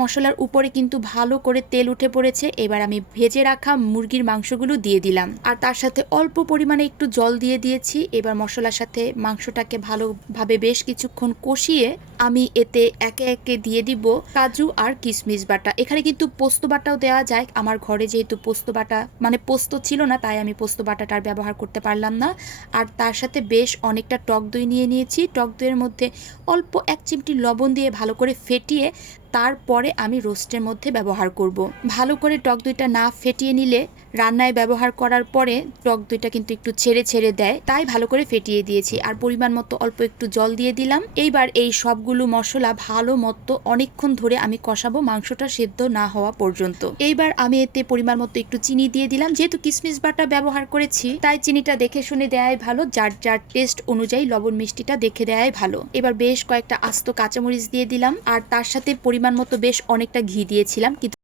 মশলার উপরে কিন্তু ভালো করে তেল উঠে পড়েছে। এবার আমি ভেজে রাখা মুরগির মাংসগুলো দিয়ে দিলাম, আর তার সাথে অল্প পরিমাণে একটু জল দিয়ে দিয়েছি। এবার মশলার সাথে মাংসটাকে ভালোভাবে বেশ কিছুক্ষণ কষিয়ে আমি এতে একে একে দিয়ে দিব কাজু আর কিশমিশ বাটা। এখানে কিন্তু পোস্ত বাটাও দেওয়া যায়, আমার ঘরে যেহেতু পোস্ত বাটা মানে পোস্ত ছিল না, তাই আমি পোস্ত বাটাটার ব্যবহার করতে পারলাম না। আর তার সাথে বেশ অনেকটা টক দই নিয়ে নিয়েছি। টক দইয়ের মধ্যে অল্প 1 চিমটি লবণ দিয়ে ভালো করে ফেটিয়ে তারপরে আমি রোস্টের মধ্যে ব্যবহার করব। ভালো করে টক দইটা না ফেটিয়ে নিলে রান্নায় ব্যবহার করার পরে টক দইটা কিন্তু একটু ছেড়ে ছেড়ে দেয়, তাই ভালো করে ফেটিয়ে দিয়েছি। আর পরিমাণ মতো অল্প একটু জল দিয়ে দিলাম। এইবার এই সবগুলো মশলা ভালো মতো অনেকক্ষণ ধরে আমি কষাবো, মাংসটা সেদ্ধ না হওয়া পর্যন্ত। এইবার আমি এতে পরিমাণ মতো একটু চিনি দিয়ে দিলাম। যেহেতু কিশমিশ বাটা ব্যবহার করেছি, তাই চিনিটা দেখে শুনে দেয়াই ভালো। যার যার টেস্ট অনুযায়ী লবণ মিষ্টিটা দেখে দেয়াই ভালো। এবার বেশ কয়েকটা আস্ত কাঁচামরিচ দিয়ে দিলাম, আর তার সাথে পরিমাণ মতো বেশ অনেকটা ঘি দিয়েছিলাম। কিন্তু